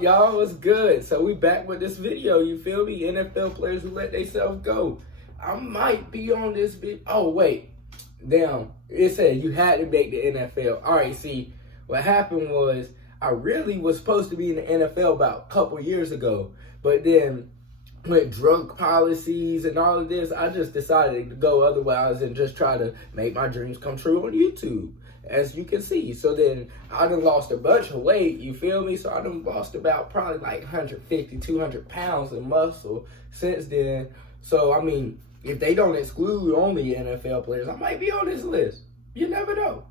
Y'all, what's good? So we back with this video, you feel me? NFL players who let themselves go. I might be on this video. Oh, wait. Damn. It said you had to make the NFL. All right, see, what happened was I really was supposed to be in the NFL about a couple years ago. But then with drug policies and all of this, I just decided to go otherwise and just try to make my dreams come true on YouTube, as you can see. So then I done lost a bunch of weight, you feel me? So I done lost about probably like 150, 200 pounds of muscle since then. So, I mean, if they don't exclude only NFL players, I might be on this list. You never know.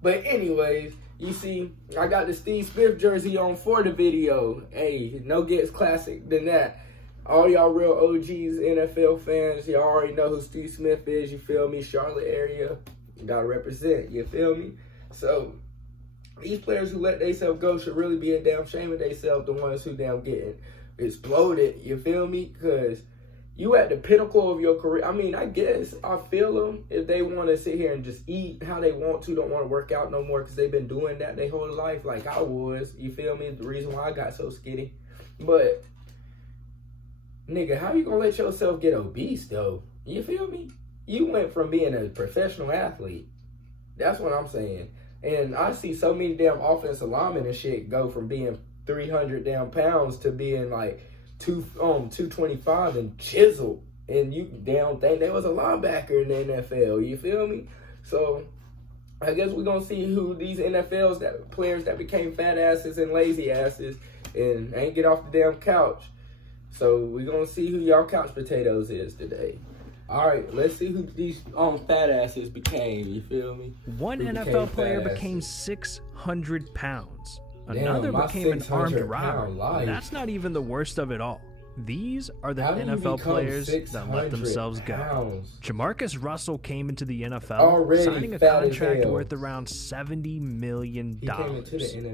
But anyways, you see, I got the Steve Smith jersey on for the video. Hey, no gets classic than that. All y'all real OGs, NFL fans, y'all already know who Steve Smith is, you feel me? Charlotte area, you gotta represent, you feel me? So, these players who let themselves go should really be a damn shame of themselves, the ones who damn getting exploded, you feel me? Because you at the pinnacle of your career. I mean, I guess I feel them if they want to sit here and just eat how they want to, don't want to work out no more because they've been doing that their whole life like I was, you feel me? The reason why I got so skinny. But nigga, how you gonna let yourself get obese, though? You feel me? You went from being a professional athlete. That's what I'm saying. And I see so many damn offensive linemen and shit go from being 300 damn pounds to being like 225 and chiseled. And you damn think there was a linebacker in the NFL. You feel me? So I guess we're gonna see who these players that became fat asses and lazy asses and ain't get off the damn couch. So we're going to see who y'all couch potatoes is today. All right, let's see who these fat asses became, you feel me? One NFL player became 600 pounds. Another became an armed robber. That's not even the worst of it all. These are the NFL players that let themselves go. Jamarcus Russell came into the NFL, signing a contract worth around $70 million.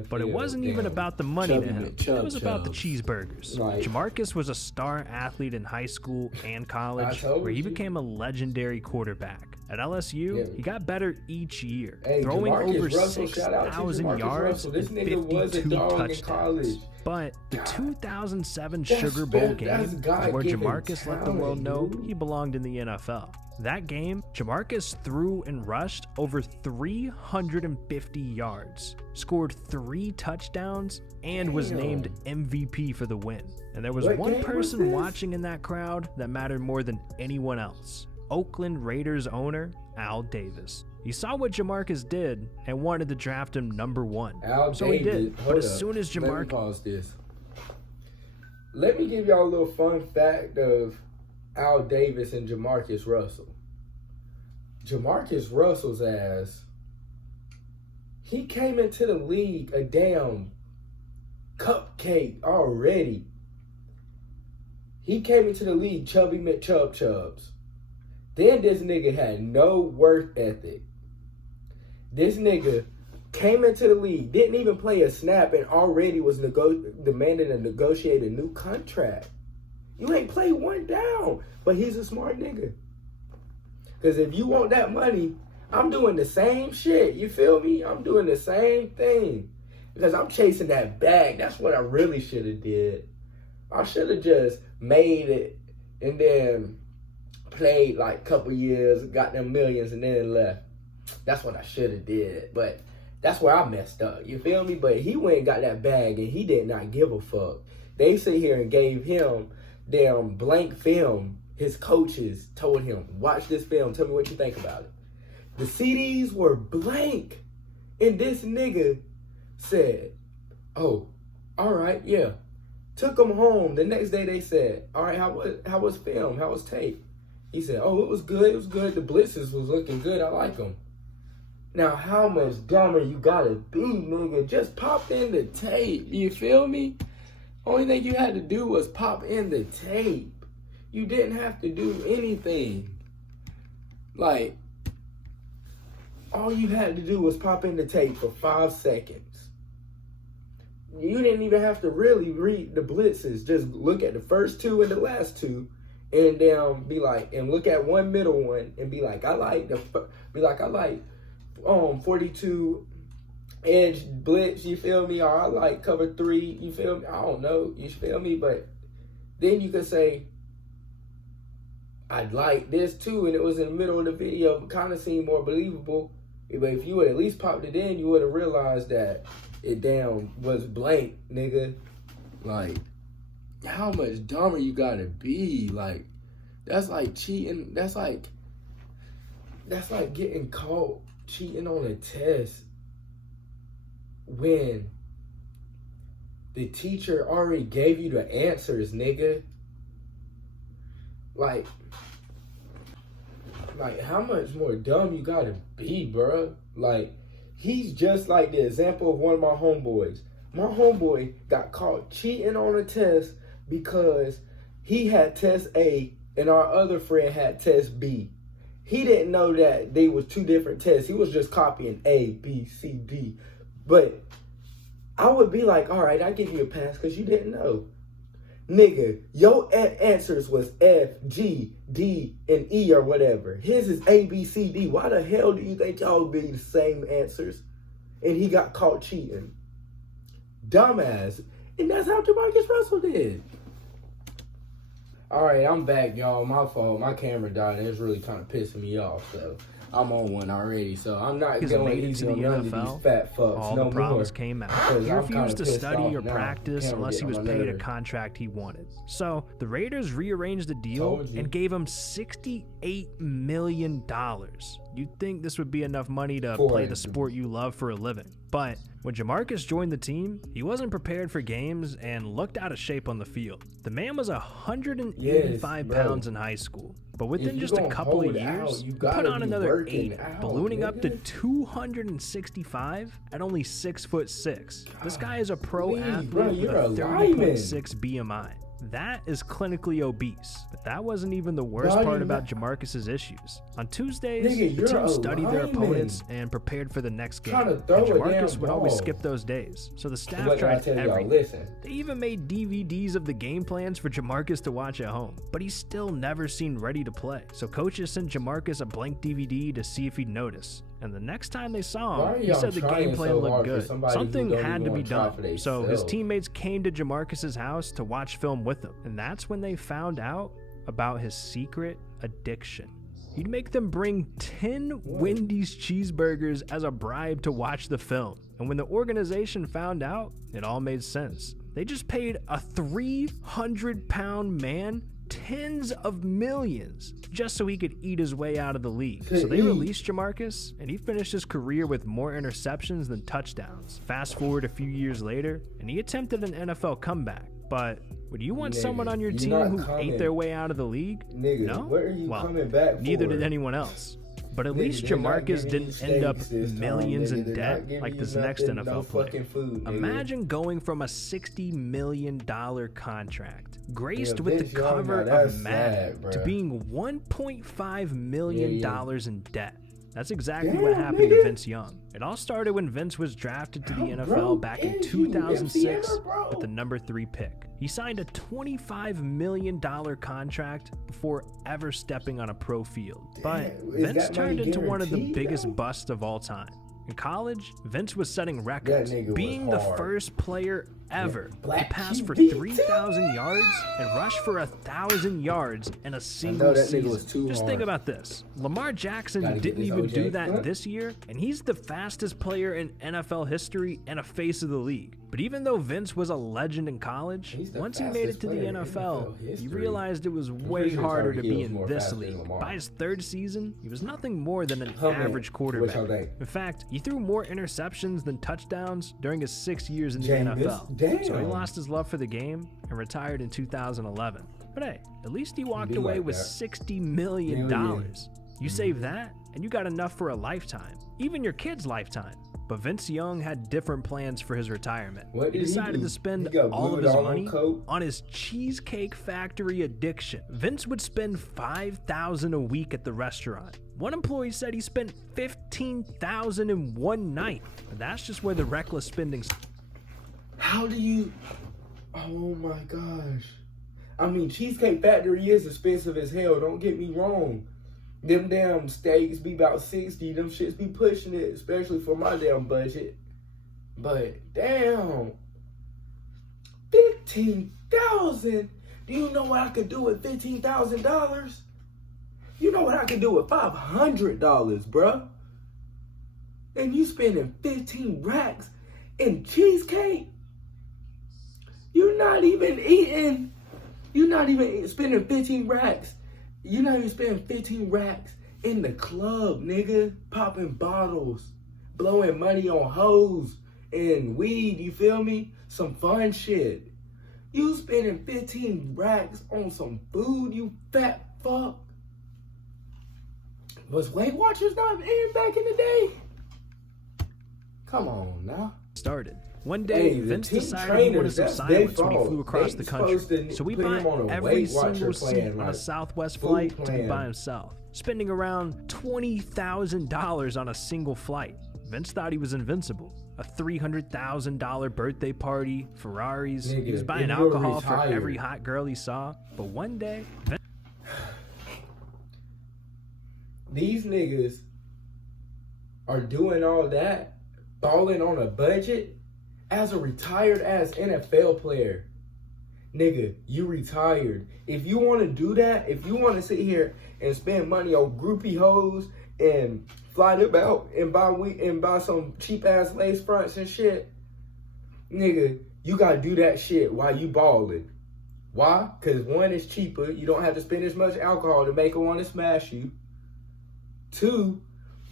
But it wasn't even about the money to him. It was about the cheeseburgers. Jamarcus was a star athlete in high school and college, where he became a legendary quarterback. At LSU, he got better each year, throwing over 6,000 yards and 52 touchdowns. But the 2007 Sugar Bowl game is where Jamarcus let the world know he belonged in the NFL. That game, Jamarcus threw and rushed over 350 yards, scored 3 touchdowns, and was named MVP for the win. And there was one person watching in that crowd that mattered more than anyone else. Oakland Raiders owner Al Davis. He saw what Jamarcus did and wanted to draft him number 1. So he did. But as soon as Jamarcus... Let me pause this. Let me give y'all a little fun fact of Al Davis and Jamarcus Russell. Jamarcus Russell's ass, he came into the league a damn cupcake already. He came into the league chubby McChubs. Then this nigga had no work ethic. This nigga came into the league, didn't even play a snap, and already was demanding to negotiate a new contract. You ain't played one down, but he's a smart nigga. Because if you want that money, I'm doing the same shit. You feel me? I'm doing the same thing. Because I'm chasing that bag. That's what I really should have did. I should have just made it and then played like a couple years, got them millions, and then left. That's what I should have did. But that's where I messed up. You feel me? But he went and got that bag, and he did not give a fuck. They sit here and gave him damn blank film. His coaches told him, watch this film. Tell me what you think about it. The CDs were blank. And this nigga said, oh, all right, yeah. Took him home. The next day they said, all right, how was film? How was tape? He said, oh, it was good. It was good. The blitzes was looking good. I like them. Now, how much dumber you gotta be, nigga? Just pop in the tape. You feel me? Only thing you had to do was pop in the tape. You didn't have to do anything. Like, all you had to do was pop in the tape for 5 seconds. You didn't even have to really read the blitzes. Just look at the first 2 and the last 2. And then be like, and look at one middle one and be like, I like 42 edge blitz, you feel me? Or I like cover 3, you feel me? I don't know, you feel me? But then you could say, I'd like this too, and it was in the middle of the video, kind of seemed more believable. But if you would at least popped it in, you would have realized that it damn was blank, nigga. Like, how much dumber you gotta be? Like, that's like cheating. That's like getting caught cheating on a test when the teacher already gave you the answers, nigga. Like how much more dumb you gotta be, bruh? Like, he's just like the example of one of my homeboys. My homeboy got caught cheating on a test because he had test A and our other friend had test B. He didn't know that they was 2 different tests. He was just copying A, B, C, D. But I would be like, all right, I give you a pass because you didn't know. Nigga, your answers was F, G, D, and E or whatever. His is A, B, C, D. Why the hell do you think y'all be the same answers? And he got caught cheating. Dumbass. And that's how Jamarcus Russell did. All right, I'm back, y'all. My fault. My camera died, and it's really kind of pissing me off, so I'm on one already. So I'm not going easy on none of these fat fucks all no the problems more. Came out. He refused to study or practice unless he was paid a contract he wanted. So the Raiders rearranged the deal and gave him $68 million. You'd think this would be enough money to play the sport you love for a living. But when Jamarcus joined the team, he wasn't prepared for games and looked out of shape on the field. The man was 185 pounds in high school, but within just a couple of years, he put on another 8, ballooning up to 265 at only 6'6". This guy is a pro athlete with a 30.6 BMI. That is clinically obese. But that wasn't even the worst part about Jamarcus's issues. On Tuesdays, the team studied their opponents and prepared for the next game. And Jamarcus would always skip those days. So the staff tried everything. They even made DVDs of the game plans for Jamarcus to watch at home. But he still never seemed ready to play. So coaches sent Jamarcus a blank DVD to see if he'd notice. And the next time they saw him, he said the game plan looked good. Something had to be done. So his teammates came to Jamarcus's house to watch film with him. And that's when they found out about his secret addiction. He'd make them bring 10 Wendy's cheeseburgers as a bribe to watch the film. And when the organization found out, it all made sense. They just paid a 300-pound man tens of millions just so he could eat his way out of the league. So they released Jamarcus, and he finished his career with more interceptions than touchdowns. Fast forward a few years later, and he attempted an NFL comeback. But would you want someone on your team who ate their way out of the league? No? Well, neither did anyone else. But at least Jamarcus didn't end up millions in debt like this next NFL player. Imagine going from a $60 million contract, graced with the cover of Madden, to being $1.5 million in debt. That's exactly what happened to Vince Young. It all started when Vince was drafted to the NFL back in 2006 with the number 3 pick. He signed a $25 million contract before ever stepping on a pro field. But Vince turned into one of the biggest busts of all time. In college, Vince was setting records, being the first player ever to pass for 3,000 yards and rush for 1,000 yards in a single season. Just think about this. Lamar Jackson didn't even do that this year, and he's the fastest player in NFL history and a face of the league. But even though Vince was a legend in college, once he made it to the NFL, he realized it was way harder to be in this league. By his 3rd season, he was nothing more than an average quarterback. In fact, he threw more interceptions than touchdowns during his 6 years in the NFL. So he lost his love for the game and retired in 2011. But hey, at least he walked away with $60 million. You save that, and you got enough for a lifetime, even your kid's lifetime. But Vince Young had different plans for his retirement. He decided to spend all of his money on his Cheesecake Factory addiction. Vince would spend $5,000 a week at the restaurant. One employee said he spent $15,000 in one night. But that's just where the reckless spending. How do you? Oh my gosh! I mean, Cheesecake Factory is expensive as hell. Don't get me wrong. Them damn steaks be about 60. Them shits be pushing it, especially for my damn budget. But damn, 15,000. Do you know what I could do with $15,000? You know what I could do with $500, bruh? And you spending 15 racks in cheesecake? You're not even spending 15 racks. You're not even spending 15 racks in the club, nigga. Popping bottles, blowing money on hoes and weed, you feel me? Some fun shit. You spending 15 racks on some food, you fat fuck. Was Weight Watchers not in back in the day? Come on now. Started. One day, Vince decided he wanted some silence when he flew across the country. So he bought every single seat on a Southwest flight to be by himself, spending around $20,000 on a single flight. Vince thought he was invincible. A $300,000 birthday party, Ferraris. He was buying alcohol for every hot girl he saw. But one day, these niggas are doing all that, balling on a budget as a retired ass NFL player. Nigga, you retired. If you want to do that, if you want to sit here and spend money on groupie hoes and fly them out and buy some cheap ass lace fronts and shit, nigga, you gotta do that shit while you balling. Why? Because one, is cheaper. You don't have to spend as much alcohol to make her want to smash you. Two,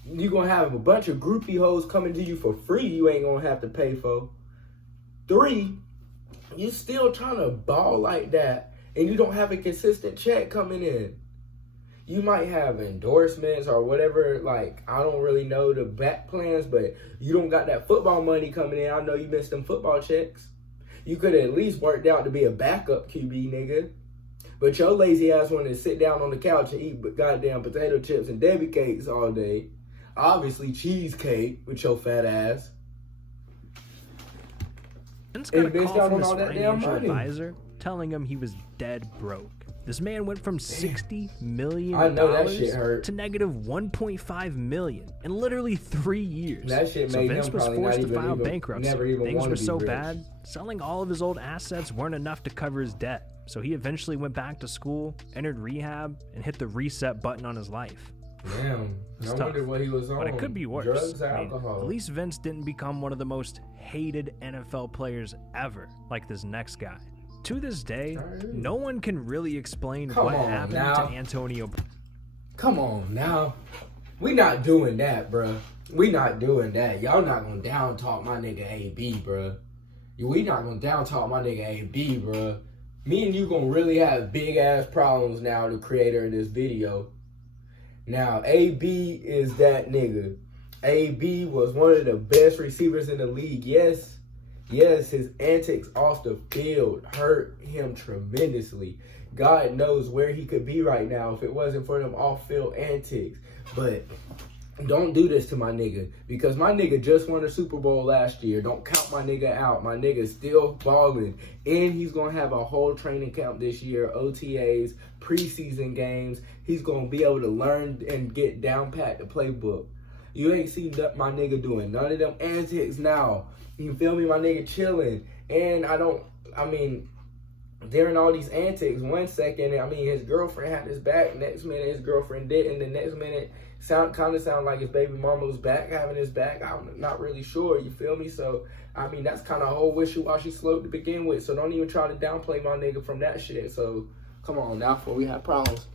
you're gonna have a bunch of groupie hoes coming to you for free you ain't gonna have to pay for. Three, you still trying to ball like that and you don't have a consistent check coming in. You might have endorsements or whatever, like, I don't really know the back plans, but you don't got that football money coming in. I know you missed them football checks. You could have at least worked out to be a backup QB, nigga. But your lazy ass wanted to sit down on the couch and eat goddamn potato chips and Debbie cakes all day. Obviously cheesecake with your fat ass. Vince got a call from his financial advisor telling him he was dead broke. This man went from $60 million to negative $1.5 million in literally 3 years. That shit made Vince was forced to file bankruptcy. Things were so rich. bad, selling all of his old assets weren't enough to cover his debt. So he eventually went back to school, entered rehab, and hit the reset button on his life. Damn, I wonder what he was on. But it could be worse. Drugs, alcohol. At least Vince didn't become one of the most hated NFL players ever, like this next guy. To this day, no one can really explain what happened to Antonio. Come on now. We not doing that, bruh. We not doing that. Y'all not gonna down talk my nigga AB, bruh. We not gonna down talk my nigga AB, bruh. Me and you gonna really have big ass problems now, the creator of this video. Now, AB is that nigga. AB was one of the best receivers in the league. Yes, his antics off the field hurt him tremendously. God knows where he could be right now if it wasn't for them off-field antics. But don't do this to my nigga, because my nigga just won a Super Bowl last year. Don't count my nigga out. My nigga's still balling. And he's going to have a whole training camp this year, OTAs, preseason games. He's going to be able to learn and get down pat the playbook. You ain't seen my nigga doing none of them antics now. You feel me? My nigga chilling. And during all these antics, 1 second, his girlfriend had his back. Next minute, his girlfriend didn't. The next minute, sound like his baby mama was back, having his back. I'm not really sure, you feel me? So, that's kind of a whole wishy-washy slope to begin with. So don't even try to downplay my nigga from that shit. So, come on now, before we have problems.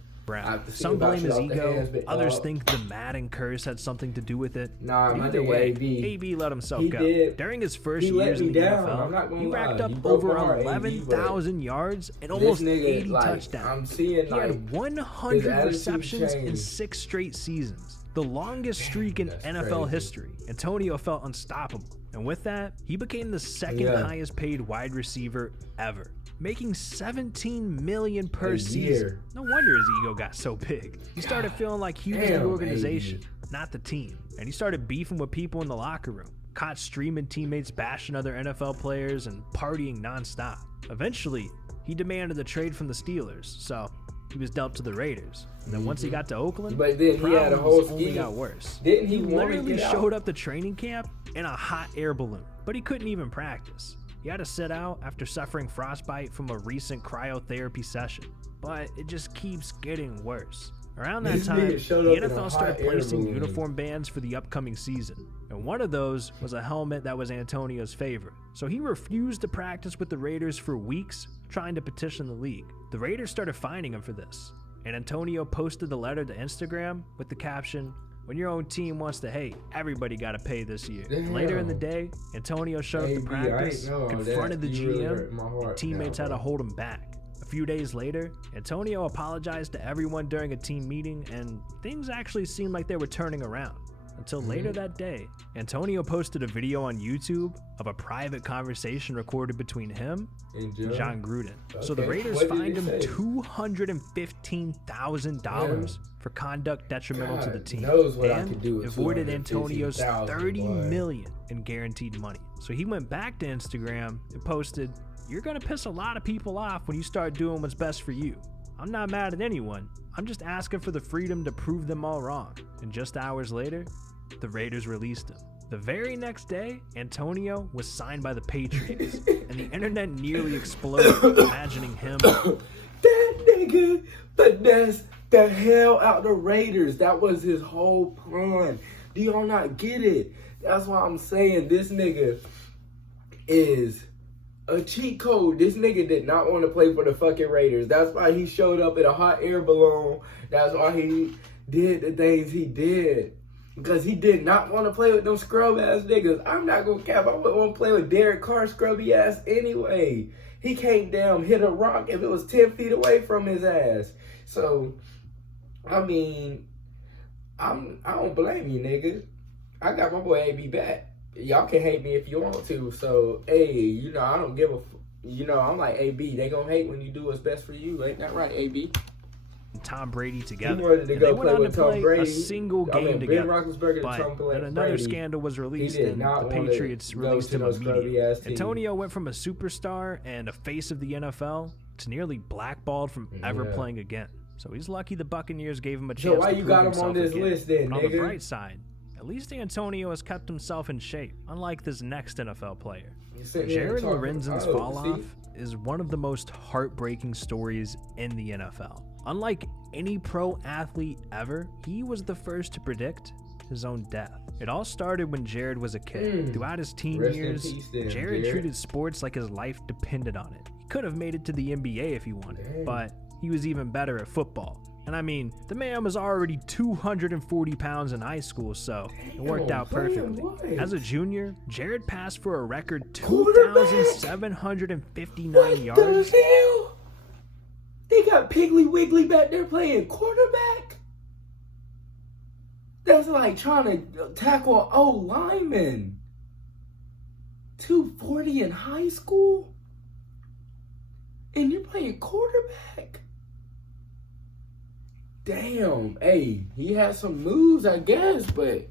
Some blame his ego, others think the Madden curse had something to do with it. Nah, either way, AB let himself go. During his first years in the NFL, he racked up over 11,000 yards and almost 80 touchdowns. He had 100 receptions in 6 straight seasons, the longest streak in NFL history. Antonio felt unstoppable, and with that, he became the second highest paid wide receiver ever, making $17 million per season. No wonder his ego got so big. He started feeling like he was the organization, not the team. And he started beefing with people in the locker room, caught streaming teammates bashing other NFL players and partying nonstop. Eventually, he demanded a trade from the Steelers, so he was dealt to the Raiders. And then once he got to Oakland, but then he had a whole scheme. Only got worse. Didn't he literally showed up to training camp in a hot air balloon, but he couldn't even practice. He had to sit out after suffering frostbite from a recent cryotherapy session, but it just keeps getting worse. Around that time, the NFL started placing uniform bans for the upcoming season, and one of those was a helmet that was Antonio's favorite. So he refused to practice with the Raiders for weeks, trying to petition the league. The Raiders started fining him for this, and Antonio posted the letter to Instagram with the caption, "When your own team wants to hate, everybody got to pay this year." Later in the day, Antonio showed up to practice, confronted the GM, and teammates had to hold him back. A few days later, Antonio apologized to everyone during a team meeting, and things actually seemed like they were turning around. Until later that day, Antonio posted a video on YouTube of a private conversation recorded between him and Jon Gruden. Okay. So the Raiders fined him $215,000 for conduct detrimental to the team, and avoided Antonio's $30 million in guaranteed money. So he went back to Instagram and posted, "You're gonna piss a lot of people off when you start doing what's best for you. I'm not mad at anyone. I'm just asking for the freedom to prove them all wrong." And just hours later, the Raiders released him. The very next day, Antonio was signed by the Patriots, and the internet nearly exploded, imagining him. That nigga finessed the hell out the Raiders. That was his whole plan. Do y'all not get it? That's why I'm saying this nigga is a cheat code. This nigga did not want to play for the fucking Raiders. That's why he showed up in a hot air balloon. That's why he did the things he did. Because he did not want to play with them scrub ass niggas. I'm not gonna cap. I wouldn't want to play with Derek Carr scrubby ass anyway. He can't damn hit a rock if it was 10 feet away from his ass. So, I mean, I don't blame you, nigga. I got my boy AB back. Y'all can hate me if you want to. So, hey, you know, I don't give a... You know, I'm like, AB, they gonna hate when you do what's best for you. Ain't that right, AB? Tom Brady together. He wanted to go they went on to play Brady. A single game together. But then another Brady. Scandal was released, and the Patriots released him immediately. Antonio went from a superstar and a face of the NFL to nearly blackballed from ever playing again. So he's lucky the Buccaneers gave him a chance. So why you got him on this list then, but nigga? On the bright side, at least Antonio has kept himself in shape, unlike this next NFL player. Jared Lorenzen's fall-off is one of the most heartbreaking stories in the NFL. Unlike any pro athlete ever, he was the first to predict his own death. It all started when Jared was a kid. Throughout his teen years, Jared treated sports like his life depended on it. He could have made it to the NBA if he wanted, but he was even better at football. And I mean, the man was already 240 pounds in high school, so it worked out perfectly. As a junior, Jared passed for a record 2,759 yards. What the hell? They got Piggly Wiggly back there playing quarterback? That's like trying to tackle an old lineman. 240 in high school? And you're playing quarterback? Damn, hey, he had some moves, I guess, but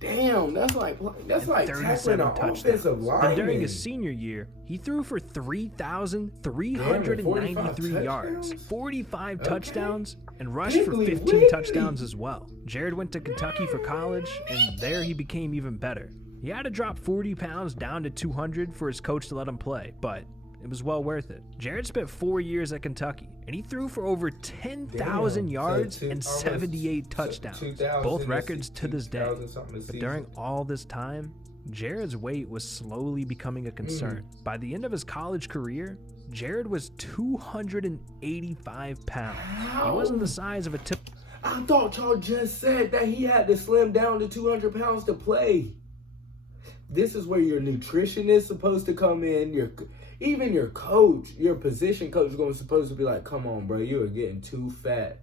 damn, that's like tackling an offensive lineman. And during his senior year, he threw for 3,393 yards, 45 touchdowns, and rushed for 15 touchdowns as well. Jared went to Kentucky for college, and there he became even better. He had to drop 40 pounds down to 200 for his coach to let him play, but it was well worth it. Jared spent 4 years at Kentucky, and he threw for over 10,000 yards and 78 touchdowns, both records to this day. But during all this time, Jared's weight was slowly becoming a concern. By the end of his college career, Jared was 285 pounds. He wasn't the size of a tip. I thought y'all just said that he had to slim down to 200 pounds to play. This is where your nutritionist is supposed to come in. Even your coach, your position coach is supposed to be like, come on, bro, you are getting too fat.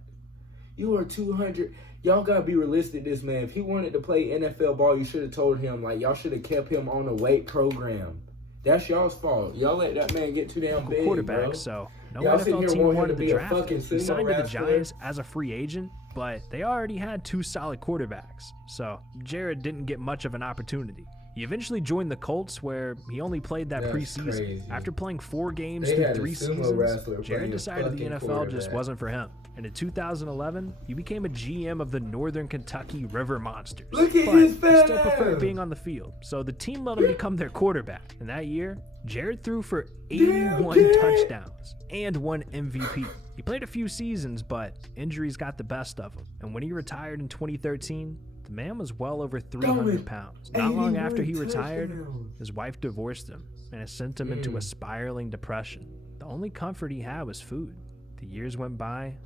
You are 200. Y'all got to be realistic, this man. If he wanted to play NFL ball, you should have told him, like, y'all should have kept him on a weight program. That's y'all's fault. Y'all let that man get too damn big, quarterback, bro. So no NFL team wanted to draft him. He signed to the Giants as a free agent, but they already had two solid quarterbacks. So Jared didn't get much of an opportunity. He eventually joined the Colts, where he only played that preseason. Crazy. After playing 4 games through 3 seasons, Jared decided the NFL just wasn't for him. And in 2011, he became a GM of the Northern Kentucky River Monsters. Look at his fat he still preferred being on the field, so the team let him become their quarterback. And that year, Jared threw for 81 touchdowns and 1 MVP. He played a few seasons, but injuries got the best of him. And when he retired in 2013, the man was well over 300 pounds. Not long after he retired, his wife divorced him, and it sent him into a spiraling depression. The only comfort he had was food. The years went by.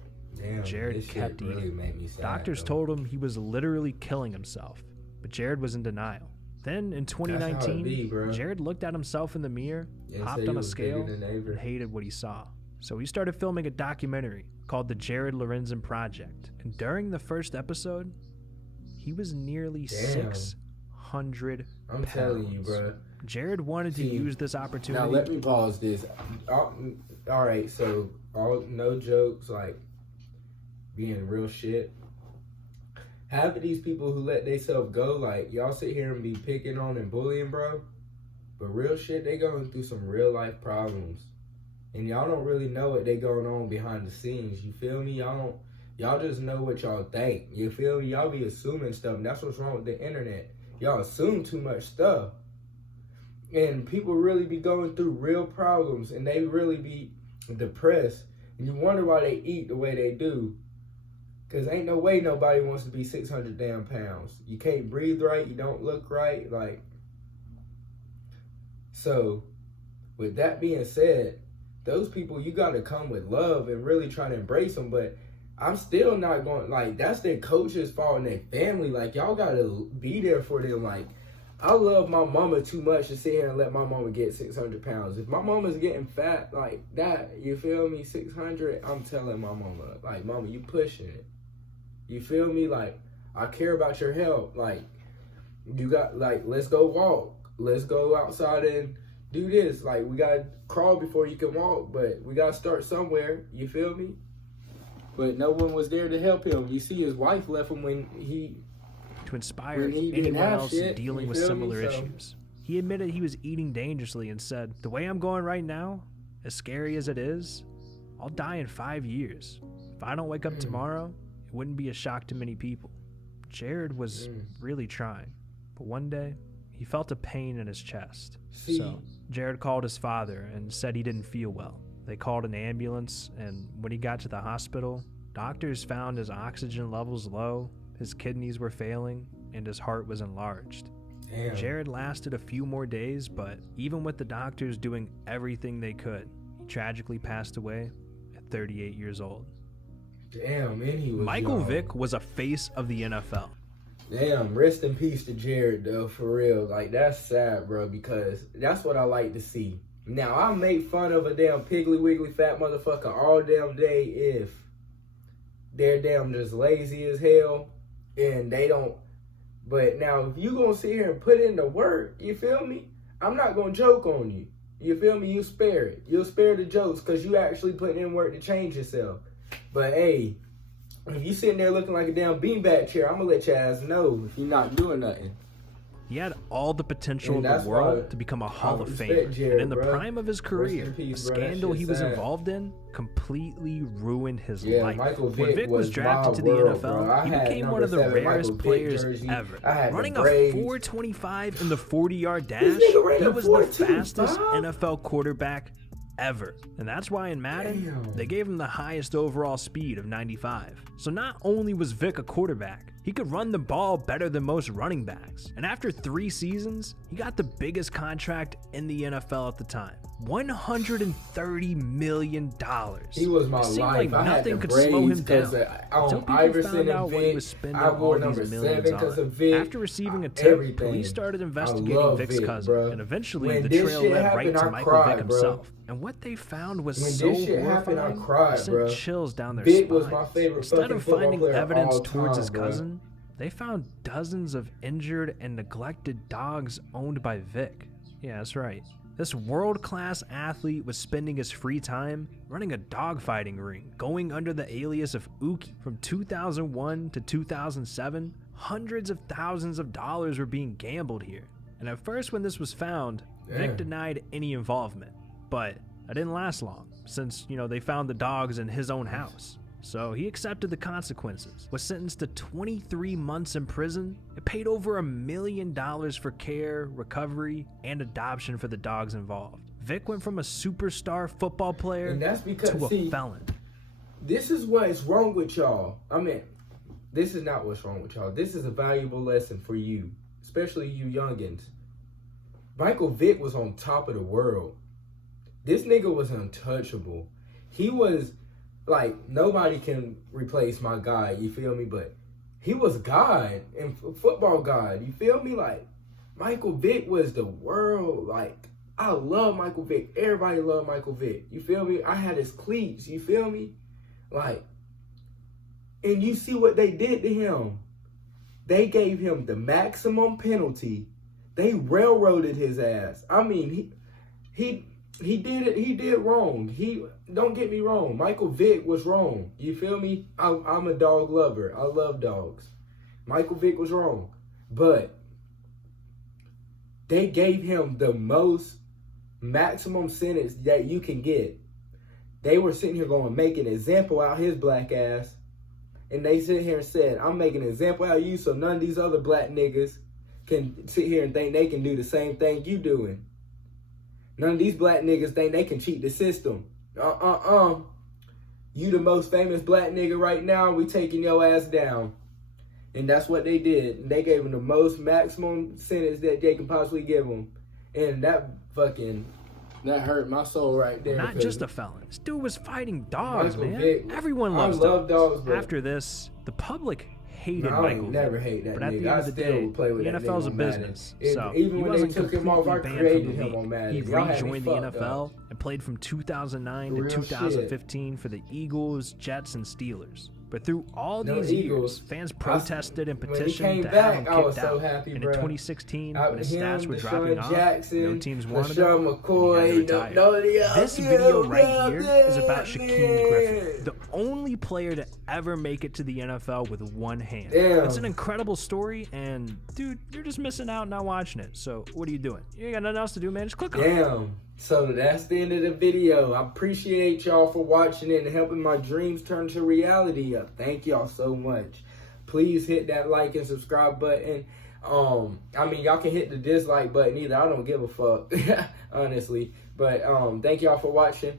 Jared kept eating. Really Doctors told him he was literally killing himself, but Jared was in denial. Then in 2019, Jared looked at himself in the mirror, hopped on a scale, and hated what he saw. So he started filming a documentary called The Jared Lorenzen Project. And during the first episode, he was nearly 600 I'm pounds. telling you, bro. Jared wanted to use this opportunity. Now let me pause this. All right, so no jokes, like being real shit. Half of these people who let themselves go, like y'all sit here and be picking on and bullying, bro. But real shit, they going through some real life problems. And y'all don't really know what they going on behind the scenes. You feel me? Y'all just know what y'all think. You feel me? Y'all be assuming stuff. And that's what's wrong with the internet. Y'all assume too much stuff. And people really be going through real problems. And they really be depressed. And you wonder why they eat the way they do. Because ain't no way nobody wants to be 600 damn pounds. You can't breathe right. You don't look right. Like, so, with that being said, those people, you got to come with love and really try to embrace them. But I'm still not going, like, that's their coach's fault and their family. Like, y'all got to be there for them. Like, I love my mama too much to sit here and let my mama get 600 pounds. If my mama's getting fat like that, you feel me, 600, I'm telling my mama, like, mama, you pushing it. You feel me? Like, I care about your health. Like, you got, like, let's go walk. Let's go outside and do this. Like, we got to crawl before you can walk, but we got to start somewhere. You feel me? But no one was there to help him. You see, his wife left him when he... To inspire anyone else dealing with similar issues. He admitted he was eating dangerously and said, "The way I'm going right now, as scary as it is, I'll die in 5 years. If I don't wake up tomorrow, it wouldn't be a shock to many people." Jared was really trying, but one day he felt a pain in his chest. So Jared called his father and said he didn't feel well. They called an ambulance, and when he got to the hospital, doctors found his oxygen levels low, his kidneys were failing, and his heart was enlarged. Damn. Jared lasted a few more days, but even with the doctors doing everything they could, he tragically passed away at 38 years old. Damn, man, he was Michael young. Vick was a face of the NFL. Damn, rest in peace to Jared, though, for real. Like, that's sad, bro, because that's what I like to see. Now, I make fun of a damn piggly wiggly fat motherfucker all damn day if they're damn just lazy as hell and they don't. But now, if you gonna sit here and put in the work, you feel me? I'm not gonna joke on you. You feel me? You spare it. You'll spare the jokes because you actually putting in work to change yourself. But hey, if you sitting there looking like a damn beanbag chair, I'm gonna let your ass know if you're not doing nothing. He had all the potential in the world to become a Hall of Famer. Jared, and in the bro. prime of his career, peace, a bro. scandal he was sad. involved in completely ruined his Yeah, life. Michael When Vick was drafted to the world, NFL, he became one of the rarest players ever. Running a 4.25 in the 40-yard dash, he was the fastest NFL quarterback ever. And that's why in Madden, they gave him the highest overall speed of 95. So not only was Vick a quarterback, he could run the ball better than most running backs. And after 3 seasons, he got the biggest contract in the NFL at the time. $130 million. He was my Seemed life. like I had nothing the could slow him braids down. because Until Iverson people found out and what he Vick, was spending I wore all number these 7 millions because on. of Vick. After receiving a tip, everything. police started I investigating love Vick's Vick, cousin, bro. and eventually When the this trail shit led happened, right to I Michael cried, Vick bro. himself. And what they found was When so this shit happened, I horrifying, cried, sent bro. chills down their Vick spines. was my favorite Instead fucking of football finding player of evidence all towards his time, bro. cousin, they found dozens of injured and neglected dogs owned by Vick. Yeah, that's right. This world-class athlete was spending his free time running a dogfighting ring, going under the alias of Uki. From 2001 to 2007, hundreds of thousands of dollars were being gambled here. And at first when this was found, Vic denied any involvement. But that didn't last long, since, they found the dogs in his own house. So he accepted the consequences, was sentenced to 23 months in prison, and paid over $1 million for care, recovery, and adoption for the dogs involved. Vic went from a superstar football player to a felon. This is what is wrong with y'all. I mean, this is not what's wrong with y'all. This is a valuable lesson for you, especially you youngins. Michael Vick was on top of the world. This nigga was untouchable. He was like, nobody can replace my guy, you feel me? But he was God and football God, you feel me? Like, Michael Vick was the world. Like, I love Michael Vick. Everybody loved Michael Vick, you feel me? I had his cleats, you feel me? Like, and you see what they did to him. They gave him the maximum penalty. They railroaded his ass. I mean, he did it. He did wrong. Don't get me wrong. Michael Vick was wrong. You feel me? I'm a dog lover. I love dogs. Michael Vick was wrong, but they gave him the most maximum sentence that you can get. They were sitting here going, make an example out his black ass, and they sit here and said, I'm making an example out of you, so none of these other black niggas can sit here and think they can do the same thing you doing. None of these black niggas think they can cheat the system. You the most famous black nigga right now, we taking your ass down. And that's what they did. And they gave him the most maximum sentence that they can possibly give him. And that hurt my soul right there. Not just a felon. This dude was fighting dogs, Michael man. Vick, Everyone loves dogs. After this, the public hated Michael Vick. Never hate that but at nigga. the end of the day, the NFL's a business. So even he when wasn't they took him completely off, I banned created from the him on league. Madden. He Y'all had me rejoined the fucked NFL up. and played from 2009 Real to 2015 for the Eagles, Jets, and Steelers. But through all these years, fans protested and petitioned to have him kicked out. And in 2016, when his stats were dropping off, no teams wanted him, he had to retire. This video right here is about Shaquem Griffin, the only player to ever make it to the NFL with one hand. Damn. It's an incredible story, and dude, you're just missing out not watching it. So what are you doing? You ain't got nothing else to do, man. Just click on it. Damn. So that's the end of the video. I appreciate y'all for watching it and helping my dreams turn to reality. Thank y'all so much. Please hit that like and subscribe button. I mean, y'all can hit the dislike button either. I don't give a fuck, honestly. But thank y'all for watching.